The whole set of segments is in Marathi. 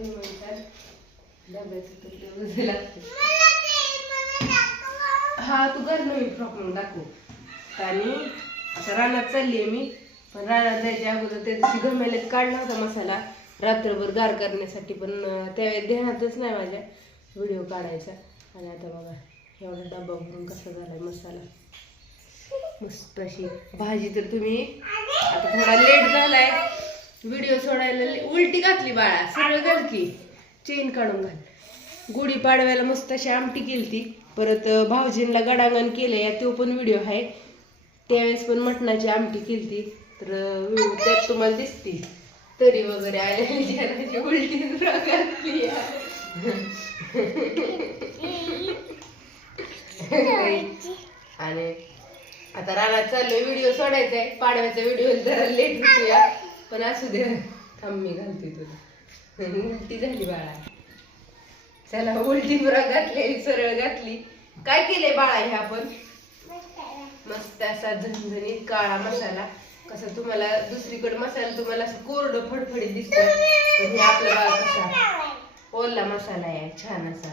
तुम्ही म्हणता डब्याचं तुला उजं लागतं. हा तू घर नवीन फ्रॉक म्हणून दाखवू. आणि आता रानात चालली आहे मी. पण रानात जायच्या अगोदर त्या दिवशी गमेल्यात काढला होता मसाला रात्रभर गार करण्यासाठी. पण त्यावेळेस ध्यानातच नाही माझ्या व्हिडिओ काढायचा. आणि आता बघा एवढा डब्बा भरून कसा झालाय मसाला. मस्त अशी भाजी. तर तुम्ही आता थोडा लेट झालाय व्हिडिओ सोडायला. उलटी घातली बाळा. सरळ घाल की चेन काढून घाल. गुढी पाडव्याला मस्त अशी आमटी केलती. परत भाऊजींना गडांगण केलंय तो पण व्हिडिओ आहे. त्यावेळेस पण मटणाची आमटी केलती. तर त्यात तुम्हाला दिसते तरी वगैरे आलेली उलटी घातली. आणि आता रानात चाललोय व्हिडिओ सोडायचा आहे. पाडव्याचा व्हिडिओ जरा लेट होतोया पण असू दे. थांब मी घालते तुला. उलटी झाली बाळा. चला उलटी पुरा घातली सरळ घातली. काय केलंय बाळा हे आपण मस्त असा झणझणीत काळा मसाला. कसा तुम्हाला दुसरीकडे मसाला तुम्हाला असं कोरडं फडफडीत दिसत पण हे आपला बाळा कसा ओला मसाला आहे छान असा.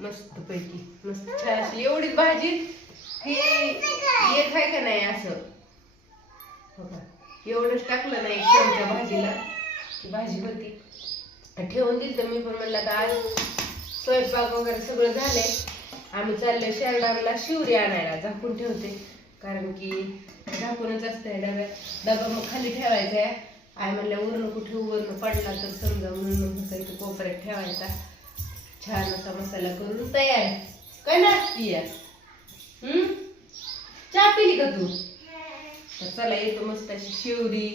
मस्त पैकी मस्त छान अशी एवढीच भाजी ही एक आहे का नाही असं एवढंच टाकलं नाही चमचा भाजीला ती भाजी होती. ठेवून दिली तर मी पण म्हणलं का आज स्वयंपाक वगैरे सगळं झालंय. आम्ही चाललोय शेरडांना शिवरी आणायला. झाकून ठेवते कारण की झाकूनच असतंय डब्यात. डबा मग खाली ठेवायचा आहे. आई म्हणल्या वरण कुठे वरण पडला तर समजा म्हणून होता की कोपऱ्यात ठेवायचा. छान असा मसाला करून तयार. काय नाचती या चहा पिली का तू. तर चला येतो मस्त अशी शिवरी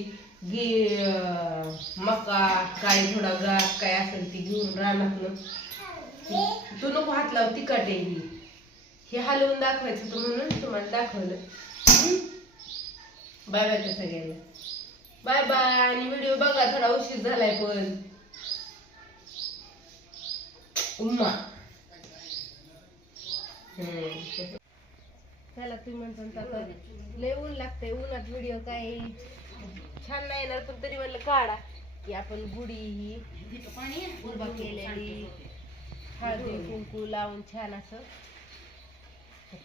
मका काय थोडा घास काय असेल ती घेऊन रानातलं. तू नको हात लाव तिखट आहे ही. हे हलवून दाखवायचं होतं म्हणून तुम्हाला दाखवलं. बाय बाय तर सगळ्यांना बाय बाय. आणि व्हिडिओ बघा थोडा उशीर झालाय पण उम्मा. चला तुम्ही म्हणता लय ऊन लागतंय. उन्हात व्हिडिओ काय छान नाही येणार पण तरी म्हणलं काढा की आपण गुढी ही उभा केलेली हळदी कुंकू लावून छान असं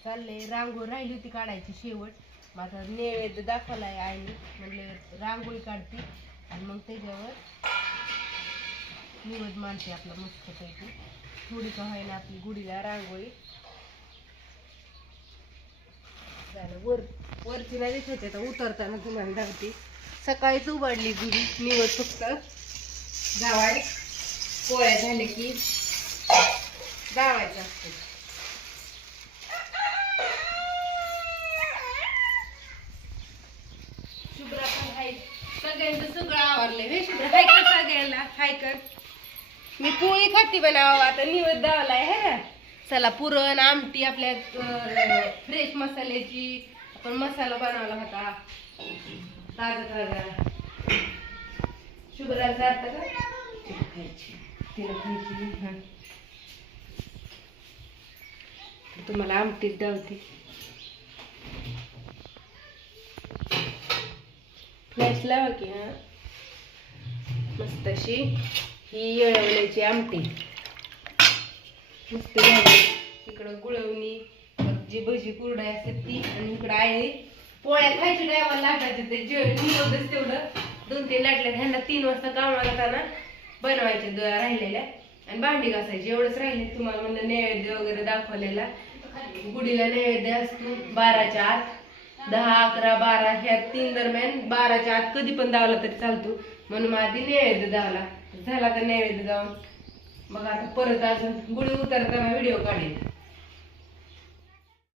चाललंय. रांगोळी राहिली होती काढायची शेवट. माझा नैवेद्य दाखवलाय आईने. म्हणले रांगोळी काढते आणि मग त्याच्यावर निवड मांडते आपला मस्त पैकी. थोडी का व्हायला आपली गुढीला रांगोळी झालं. वरची नाही दिसायची आता उतरताना तुम्हाला धावते. सकाळीच उघडली गुढी. निवड फक्त जावाय पोळ्या झाले की जावायचं असतं. शुभ्रा पण हाय. सगळ्यांचं सगळं आवरलंय हे शुभ्रा हाय कर. सगळ्यांना हाय कर. मी पोळी खाती बनाव आता निवड दावलाय है. चला पुरण आमटी आपल्या फ्रेश मसाल्याची आपण मसाला बनवला होता ताजा ताजा. शुभ्राला चालतं का खायची तिला खायची. तुम्हाला आमटीच धावते. फ्लॅश लावा की. हा मस्त अशी ही येळवण्याची आमटी मस्त झाली. इकडं गुळवणी जी भजी कुरडा असते ती आणि इकडं आहे पोळ्या खायची टायमाला लाटायचे ते जेवणच तेवढं 2-3 लाटल्या. ह्यांना 3 वाजता कामाला जाताना बनवायचे राहिलेल्या आणि भांडी घासायची एवढंच राहिले. तुम्हाला म्हणलं नैवेद्य वगैरे दाखवलेला. गुढीला नैवेद्य असतो 12च्या आत. 10, 11, 12 ह्या 3 दरम्यान 12च्या आत कधी पण दावला तरी चालतो म्हणून आधी नैवेद्य दावला. झाला तर नैवेद्य जाऊन बघा. आता परत अजून गुढी उतरताना व्हिडिओ काढेल.